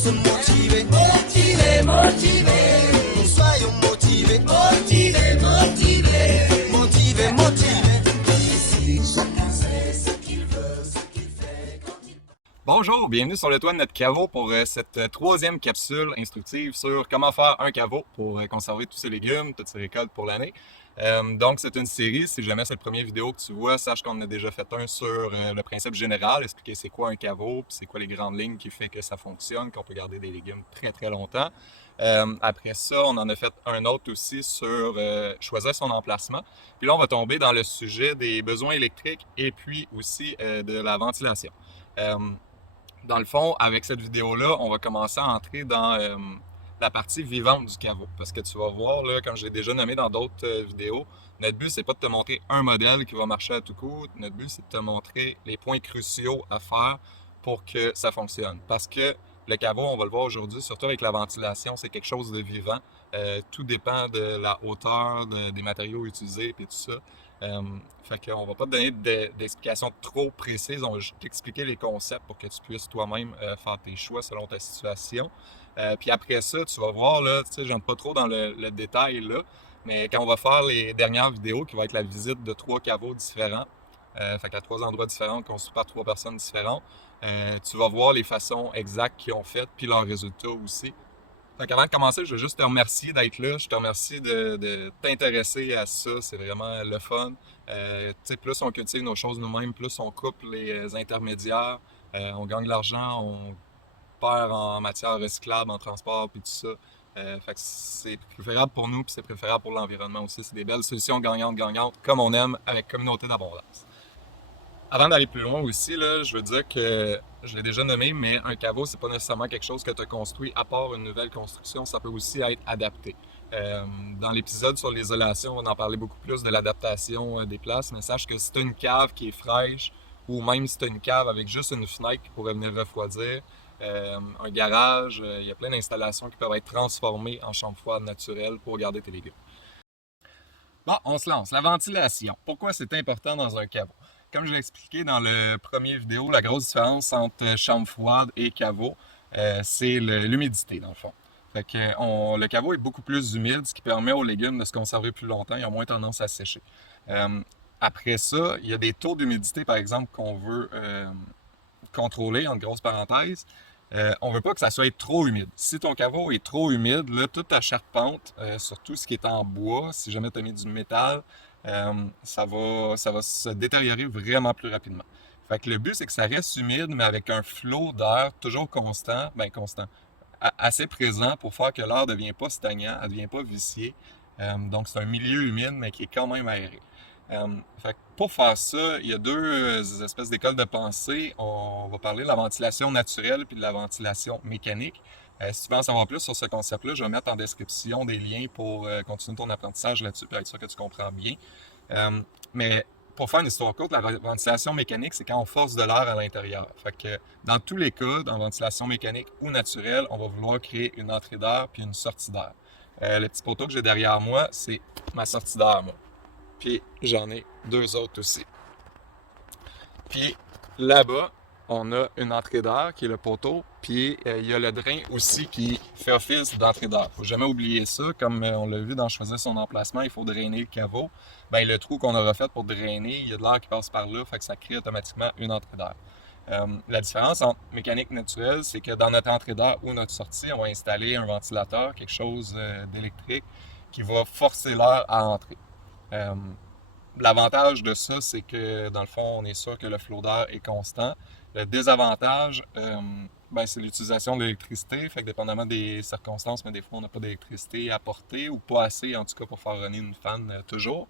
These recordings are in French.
se motiver. Motiver, motiver. Soyons motivés. Motiver, motiver. Motiver, motiver. Ici, chacun sait ce qu'il veut, ce qu'il fait quand il... Bonjour, bienvenue sur le toit de notre caveau pour cette troisième capsule instructive sur comment faire un caveau pour conserver tous ses légumes, toutes ses récoltes pour l'année. Donc, c'est une série. Si jamais c'est la première vidéo que tu vois, sache qu'on en a déjà fait un sur le principe général, expliquer c'est quoi un caveau, puis c'est quoi les grandes lignes qui fait que ça fonctionne, qu'on peut garder des légumes très très longtemps. Après ça, on en a fait un autre aussi sur choisir son emplacement. Puis là, on va tomber dans le sujet des besoins électriques et puis aussi de la ventilation. Dans le fond, avec cette vidéo-là, on va commencer à entrer dans la partie vivante du caveau. Parce que tu vas voir, là, comme je l'ai déjà nommé dans d'autres vidéos, notre but, c'est pas de te montrer un modèle qui va marcher à tout coup. Notre but, c'est de te montrer les points cruciaux à faire pour que ça fonctionne. Parce que le caveau, on va le voir aujourd'hui, surtout avec la ventilation, c'est quelque chose de vivant. Tout dépend de la hauteur des matériaux utilisés et tout ça. Fait qu'on va pas te donner d'explications trop précises, on va juste t'expliquer les concepts pour que tu puisses toi-même faire tes choix selon ta situation. Puis après ça, tu vas voir, là, tu sais, j'entre pas trop dans le détail là, mais quand on va faire les dernières vidéos, qui va être la visite de 3 caveaux différents, fait qu'à 3 endroits différents, construits par 3 personnes différentes, tu vas voir les façons exactes qu'ils ont faites, puis leurs résultats aussi. Fait qu'avant de commencer, je veux juste te remercier d'être là. Je te remercie de t'intéresser à ça. C'est vraiment le fun. Tu sais, plus on cultive nos choses nous-mêmes, plus on coupe les intermédiaires, on gagne de l'argent, on perd en matière recyclable, en transport, puis tout ça. Fait que c'est préférable pour nous, puis c'est préférable pour l'environnement aussi. C'est des belles solutions gagnantes-gagnantes, comme on aime, avec communauté d'abondance. Avant d'aller plus loin aussi, là, je veux dire que je l'ai déjà nommé, mais un caveau, c'est pas nécessairement quelque chose que tu as construit à part une nouvelle construction, ça peut aussi être adapté. Dans l'épisode sur l'isolation, on va en parler beaucoup plus de l'adaptation des places, mais sache que si tu as une cave qui est fraîche, ou même si tu as une cave avec juste une fenêtre qui pourrait venir refroidir, un garage, il y a plein d'installations qui peuvent être transformées en chambre froide naturelle pour garder tes légumes. Bon, on se lance. La ventilation. Pourquoi c'est important dans un caveau? Comme je l'ai expliqué dans le premier vidéo, la grosse différence entre chambre froide et caveau, c'est l'humidité dans le fond. Fait que le caveau est beaucoup plus humide, ce qui permet aux légumes de se conserver plus longtemps. Ils ont moins tendance à sécher. Après ça, il y a des taux d'humidité, par exemple, qu'on veut contrôler, entre grosses parenthèses. On veut pas que ça soit trop humide. Si ton caveau est trop humide, là, toute ta charpente, surtout ce qui est en bois, si jamais tu as mis du métal, ça va se détériorer vraiment plus rapidement. Fait que le but, c'est que ça reste humide, mais avec un flot d'air toujours constant, assez présent pour faire que l'air ne devienne pas stagnant, ne devienne pas vicié. Donc, c'est un milieu humide, mais qui est quand même aéré. Fait que pour faire ça, il y a deux espèces d'écoles de pensée. On va parler de la ventilation naturelle puis de la ventilation mécanique. Si tu veux en savoir plus sur ce concept-là, je vais mettre en description des liens pour continuer ton apprentissage là-dessus pour être sûr que tu comprends bien. Mais pour faire une histoire courte, la ventilation mécanique, c'est quand on force de l'air à l'intérieur. Fait que dans tous les cas, dans ventilation mécanique ou naturelle, on va vouloir créer une entrée d'air puis une sortie d'air. Le petit poteau que j'ai derrière moi, c'est ma sortie d'air, moi. Puis j'en ai 2 autres aussi. Puis là-bas, on a une entrée d'air qui est le poteau, puis il y a le drain aussi qui fait office d'entrée d'air. Faut jamais oublier ça, comme on l'a vu dans choisir son emplacement, il faut drainer le caveau. Ben le trou qu'on aura fait pour drainer, il y a de l'air qui passe par là, fait que ça crée automatiquement une entrée d'air. La différence entre mécanique naturelle, c'est que dans notre entrée d'air ou notre sortie, on va installer un ventilateur, quelque chose d'électrique, qui va forcer l'air à entrer. L'avantage de ça, c'est que dans le fond, on est sûr que le flot d'air est constant. Le désavantage, c'est l'utilisation de l'électricité. Fait que dépendamment des circonstances, mais des fois, on n'a pas d'électricité à porter ou pas assez, en tout cas, pour faire runner une fan toujours.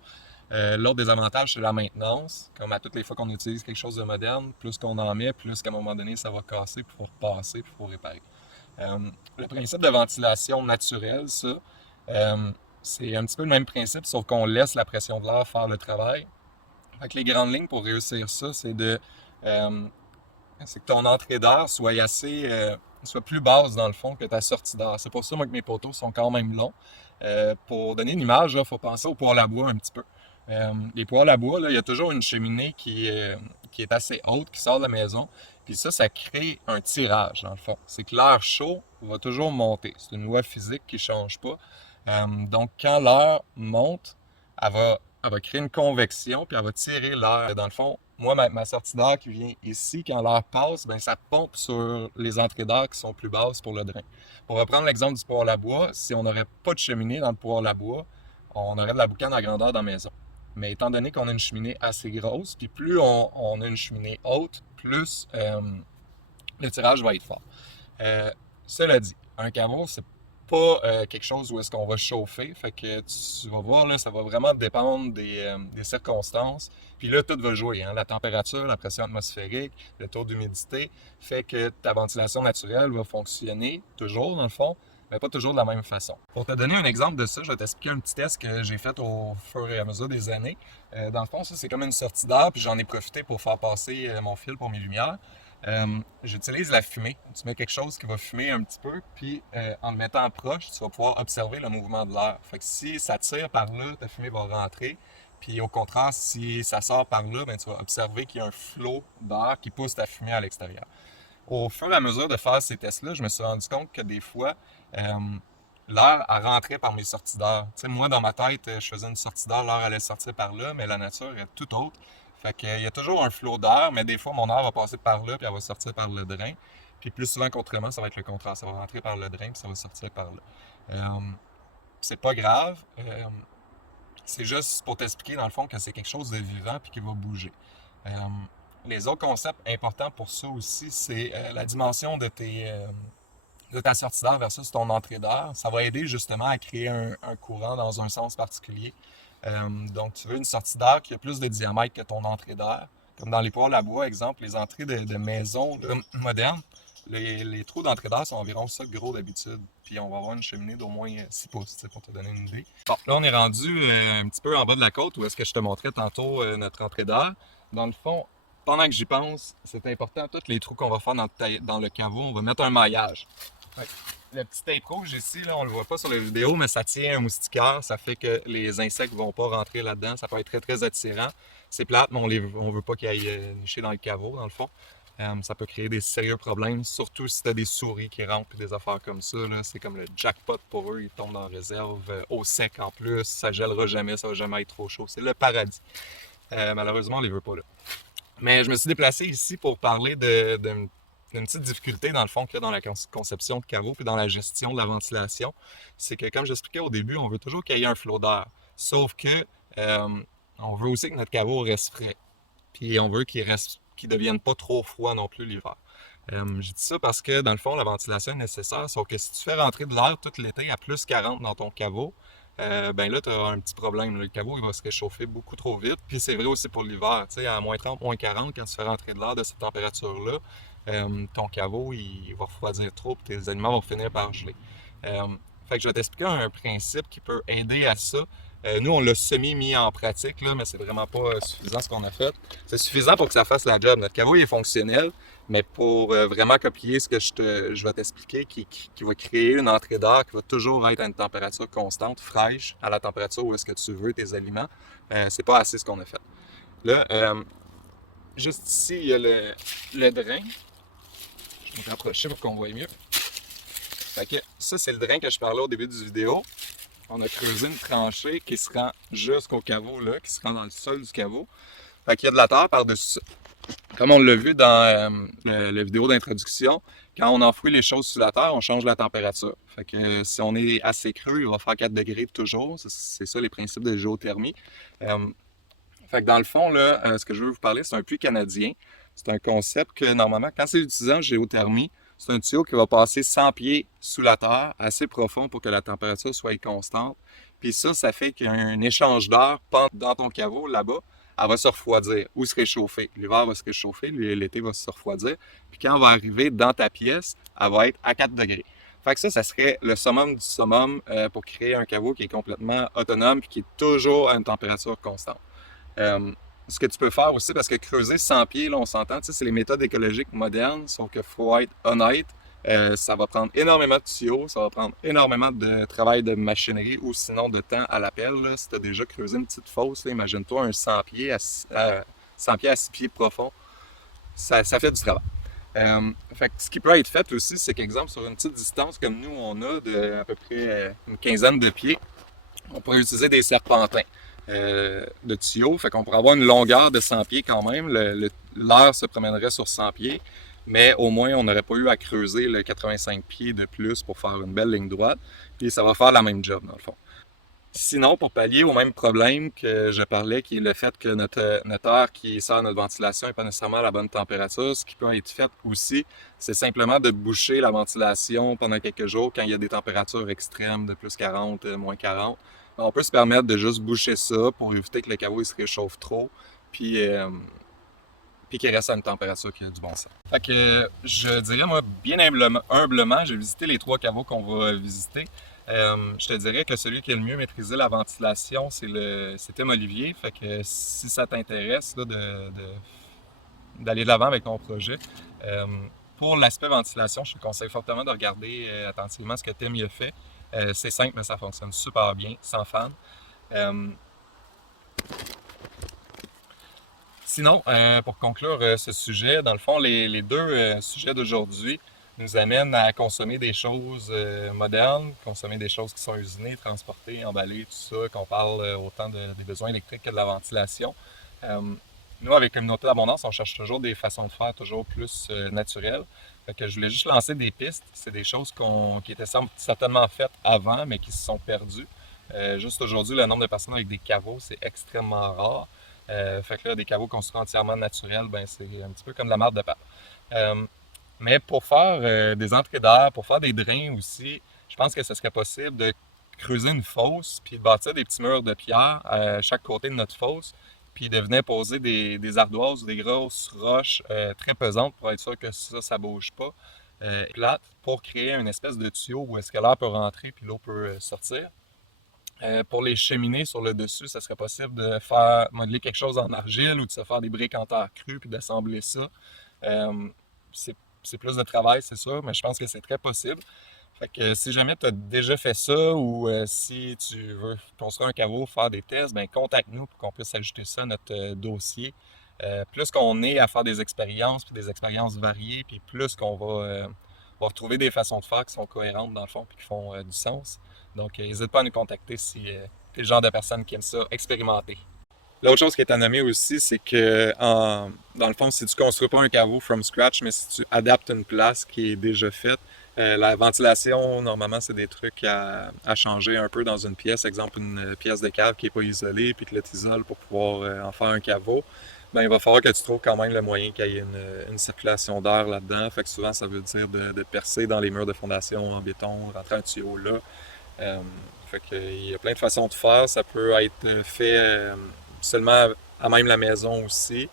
L'autre désavantage, c'est la maintenance. Comme à toutes les fois qu'on utilise quelque chose de moderne, plus qu'on en met, plus qu'à un moment donné, ça va casser, puis il faut repasser, puis il faut réparer. Le principe de ventilation naturelle, ça, c'est un petit peu le même principe, sauf qu'on laisse la pression de l'air faire le travail. Fait que les grandes lignes pour réussir ça, c'est que ton entrée d'air soit plus basse dans le fond que ta sortie d'air. C'est pour ça moi, que mes poteaux sont quand même longs. Pour donner une image, il faut penser aux poêles à bois un petit peu. Les poêles à bois, il y a toujours une cheminée qui est assez haute, qui sort de la maison. Puis ça crée un tirage, dans le fond. C'est que l'air chaud va toujours monter. C'est une loi physique qui ne change pas. Donc, quand l'air monte, elle va créer une convection, puis elle va tirer l'air. Dans le fond, moi, ma sortie d'air qui vient ici, quand l'air passe, ben, ça pompe sur les entrées d'air qui sont plus basses pour le drain. Pour reprendre l'exemple du poêle à bois, si on n'aurait pas de cheminée dans le poêle à bois, on aurait de la boucane à grandeur dans la maison. Mais étant donné qu'on a une cheminée assez grosse, puis plus on a une cheminée haute, plus le tirage va être fort. Cela dit, un caveau, c'est pas quelque chose où est-ce qu'on va chauffer. Fait que tu vas voir, là, ça va vraiment dépendre des circonstances. Puis là, tout va jouer. Hein? La température, la pression atmosphérique, le taux d'humidité fait que ta ventilation naturelle va fonctionner toujours, dans le fond, mais pas toujours de la même façon. Pour te donner un exemple de ça, je vais t'expliquer un petit test que j'ai fait au fur et à mesure des années. Dans le fond, ça, c'est comme une sortie d'air, puis j'en ai profité pour faire passer mon fil pour mes lumières. J'utilise la fumée. Tu mets quelque chose qui va fumer un petit peu, puis en le mettant proche, tu vas pouvoir observer le mouvement de l'air. Fait que si ça tire par là, ta fumée va rentrer. Puis au contraire, si ça sort par là, ben, tu vas observer qu'il y a un flot d'air qui pousse ta fumée à l'extérieur. Au fur et à mesure de faire ces tests-là, je me suis rendu compte que des fois, l'air rentrait par mes sorties d'air. Tu sais, moi, dans ma tête, je faisais une sortie d'air, l'air allait sortir par là, mais la nature est tout autre. Fait qu'il y a toujours un flot d'air, mais des fois, mon air va passer par là, puis elle va sortir par le drain. Puis plus souvent qu'autrement, ça va être le contraire. Ça va rentrer par le drain, puis ça va sortir par là. C'est pas grave. C'est juste pour t'expliquer, dans le fond, que c'est quelque chose de vivant puis qui va bouger. Les autres concepts importants pour ça aussi, c'est la dimension de ta sortie d'air versus ton entrée d'air. Ça va aider justement à créer un courant dans un sens particulier. Donc, tu veux une sortie d'air qui a plus de diamètre que ton entrée d'air. Comme dans les poêles à bois, exemple, les entrées de maisons modernes, les trous d'entrée d'air sont environ ça de gros d'habitude. Puis on va avoir une cheminée d'au moins 6 pouces, pour te donner une idée. Bon, là, on est rendu un petit peu en bas de la côte où est-ce que je te montrais tantôt notre entrée d'air. Dans le fond, pendant que j'y pense, c'est important, tous les trous qu'on va faire dans le caveau, on va mettre un maillage. Ouais. Le petit tape rouge ici, là, on le voit pas sur la vidéo, mais ça tient un moustiquaire. Ça fait que les insectes vont pas rentrer là-dedans. Ça peut être très, très attirant. C'est plate, mais on veut pas qu'ils aillent nicher dans le caveau, dans le fond. Ça peut créer des sérieux problèmes, surtout si tu as des souris qui rentrent et des affaires comme ça. C'est comme le jackpot pour eux. Ils tombent dans la réserve au sec en plus. Ça gèlera jamais, ça va jamais être trop chaud. C'est le paradis. Malheureusement, on les veut pas là. Mais je me suis déplacé ici pour parler d'une petite difficulté, dans le fond, qu'il y a dans la conception de caveau puis dans la gestion de la ventilation. C'est que, comme j'expliquais au début, on veut toujours qu'il y ait un flot d'air. Sauf que on veut aussi que notre caveau reste frais. Puis on veut qu'il ne devienne pas trop froid non plus l'hiver. Je dis ça parce que, dans le fond, la ventilation est nécessaire. Sauf que si tu fais rentrer de l'air tout l'été à plus 40 dans ton caveau, ben là, tu as un petit problème. Le caveau, il va se réchauffer beaucoup trop vite. Puis c'est vrai aussi pour l'hiver. Tu sais, à moins 30, moins 40, quand tu fais rentrer de l'air de cette température-là, ton caveau, il va refroidir trop, puis tes aliments vont finir par geler. Fait que je vais t'expliquer un principe qui peut aider à ça. Nous, on l'a semi-mis en pratique, là, mais c'est vraiment pas suffisant ce qu'on a fait. C'est suffisant pour que ça fasse la job. Notre caveau, il est fonctionnel, mais pour vraiment copier ce que je vais t'expliquer, qui va créer une entrée d'air qui va toujours être à une température constante, fraîche, à la température où est-ce que tu veux tes aliments, c'est pas assez ce qu'on a fait. Là, juste ici, il y a le drain. Je vais me rapprocher pour qu'on voit mieux. Fait que ça, c'est le drain que je parlais au début du vidéo. On a creusé une tranchée qui se rend jusqu'au caveau, là, qui se rend dans le sol du caveau. Fait qu'il y a de la terre par-dessus ça. Comme on l'a vu dans la vidéo d'introduction, quand on enfouit les choses sous la terre, on change la température. Fait que si on est assez creux, il va faire 4 degrés toujours. C'est ça les principes de géothermie. Fait que dans le fond, là, ce que je veux vous parler, c'est un puits canadien. C'est un concept que normalement, quand c'est utilisé en géothermie, c'est un tuyau qui va passer 100 pieds sous la terre, assez profond pour que la température soit constante. Puis ça fait qu'il y a un échange d'air dans ton caveau, là-bas. Elle va se refroidir ou se réchauffer. L'hiver va se réchauffer, l'été va se refroidir. Puis quand elle va arriver dans ta pièce, elle va être à 4 degrés. Fait que ça serait le summum du summum pour créer un caveau qui est complètement autonome et qui est toujours à une température constante. Ce que tu peux faire aussi, parce que creuser 100 pieds, là, on s'entend, c'est les méthodes écologiques modernes, sauf qu'il faut être honnête, ça va prendre énormément de tuyaux, ça va prendre énormément de travail de machinerie ou sinon de temps à l'appel. Si tu as déjà creusé une petite fosse, imagine-toi un 100 pieds à 6 pieds profond, ça fait du travail. Fait que ce qui peut être fait aussi, c'est qu'exemple, sur une petite distance comme nous, on a de à peu près une quinzaine de pieds, on pourrait utiliser des serpentins de tuyaux. Fait qu'on pourrait avoir une longueur de 100 pieds quand même. L'air se promènerait sur 100 pieds, mais au moins, on n'aurait pas eu à creuser le 85 pieds de plus pour faire une belle ligne droite. Puis ça va faire la même job, dans le fond. Sinon, pour pallier au même problème que je parlais, qui est le fait que notre air qui sert à notre ventilation n'est pas nécessairement à la bonne température, ce qui peut être fait aussi, c'est simplement de boucher la ventilation pendant quelques jours quand il y a des températures extrêmes de plus 40, moins 40. On peut se permettre de juste boucher ça pour éviter que le caveau il se réchauffe trop, puis, puis qu'il reste à une température qui a du bon sens. Fait que je dirais, moi, bien humblement, j'ai visité les 3 caveaux qu'on va visiter. Je te dirais que celui qui a le mieux maîtrisé la ventilation, c'est Tim Olivier. Fait que si ça t'intéresse d'aller de l'avant avec ton projet, pour l'aspect ventilation, je te conseille fortement de regarder attentivement ce que Tim y a fait. C'est simple, mais ça fonctionne super bien, sans fan. Sinon, pour conclure ce sujet, dans le fond, les deux sujets d'aujourd'hui nous amènent à consommer des choses modernes, consommer des choses qui sont usinées, transportées, emballées, tout ça, qu'on parle autant des besoins électriques que de la ventilation. Nous, avec Communauté d'Abondance, on cherche toujours des façons de faire toujours plus naturelles. Fait que je voulais juste lancer des pistes. C'est des choses qui étaient certainement faites avant, mais qui se sont perdues. Juste aujourd'hui, le nombre de personnes avec des caveaux, c'est extrêmement rare. Fait que là, des caveaux construits entièrement naturels, ben c'est un petit peu comme de la marde de pape. Mais pour faire des entrées d'air, pour faire des drains aussi, je pense que ce serait possible de creuser une fosse, puis de bâtir des petits murs de pierre à chaque côté de notre fosse, puis de venir poser des ardoises ou des grosses roches très pesantes pour être sûr que ça bouge pas, plate, pour créer une espèce de tuyau où est-ce que l'air peut rentrer puis l'eau peut sortir. Pour les cheminées sur le dessus, ça serait possible de faire modeler quelque chose en argile ou de se faire des briques en terre crue puis d'assembler ça. C'est plus de travail, c'est sûr, mais je pense que c'est très possible. Fait que si jamais tu as déjà fait ça ou si tu veux construire un caveau, faire des tests, ben contacte-nous pour qu'on puisse ajouter ça à notre dossier. Plus qu'on est à faire des expériences, puis des expériences variées, puis plus qu'on va retrouver des façons de faire qui sont cohérentes dans le fond, puis qui font du sens. Donc, n'hésite pas à nous contacter si tu es le genre de personne qui aime ça, expérimenter. L'autre chose qui est à nommer aussi, c'est que, dans le fond, si tu ne construis pas un caveau from scratch, mais si tu adaptes une place qui est déjà faite, la ventilation, normalement, c'est des trucs à changer un peu dans une pièce. Exemple, une pièce de cave qui n'est pas isolée, puis que là, tu isoles pour pouvoir en faire un caveau. Ben, il va falloir que tu trouves quand même le moyen qu'il y ait une circulation d'air là-dedans. Fait que souvent, ça veut dire de percer dans les murs de fondation en béton, rentrer un tuyau là. Fait que, il y a plein de façons de faire. Ça peut être fait seulement à même la maison aussi,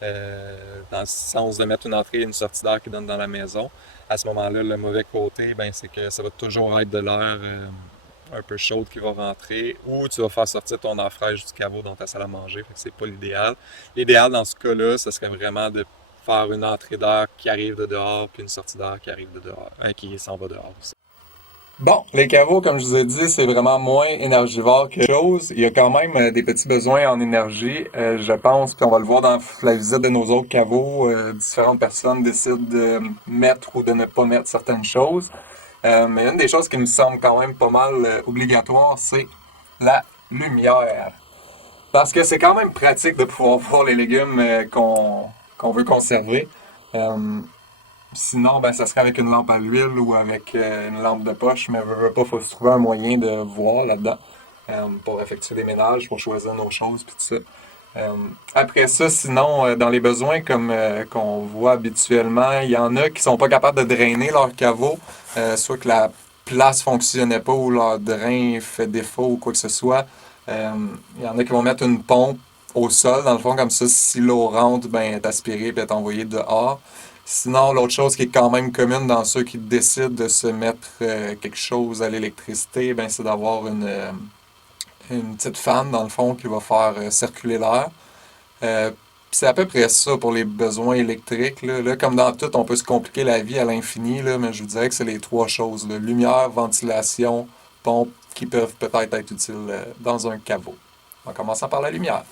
dans le sens de mettre une entrée et une sortie d'air qui donne dans la maison. À ce moment-là, le mauvais côté, ben, c'est que ça va toujours être de l'air un peu chaude qui va rentrer, ou tu vas faire sortir ton air fraîche du caveau dans ta salle à manger. Fait que c'est pas l'idéal. L'idéal dans ce cas-là, ce serait vraiment de faire une entrée d'air qui arrive de dehors, puis une sortie d'air qui arrive de dehors, qui s'en va dehors aussi. Bon, les caveaux, comme je vous ai dit, c'est vraiment moins énergivore que chose. Il y a quand même des petits besoins en énergie, je pense, puis on va le voir dans la visite de nos autres caveaux. Différentes personnes décident de mettre ou de ne pas mettre certaines choses. Mais une des choses qui me semble quand même pas mal obligatoire, c'est la lumière. Parce que c'est quand même pratique de pouvoir voir les légumes qu'on veut conserver. Sinon, ben, ça serait avec une lampe à l'huile ou avec une lampe de poche, mais pas, faut se trouver un moyen de voir là-dedans pour effectuer des ménages, pour choisir nos choses, puis tout ça. Après ça, sinon, dans les besoins comme qu'on voit habituellement, il y en a qui sont pas capables de drainer leur caveau, soit que la place fonctionnait pas ou leur drain fait défaut ou quoi que ce soit. Il y en a qui vont mettre une pompe au sol, dans le fond, comme ça, si l'eau rentre, ben, elle est aspirée et est envoyée dehors. Sinon, l'autre chose qui est quand même commune dans ceux qui décident de se mettre quelque chose à l'électricité, ben, c'est d'avoir une petite fan, dans le fond, qui va faire circuler l'air. C'est à peu près ça pour les besoins électriques. Là, comme dans tout, on peut se compliquer la vie à l'infini, là, mais je vous dirais que c'est les 3 choses. Là. Lumière, ventilation, pompe, qui peuvent peut-être être utiles dans un caveau. En commençant par la lumière.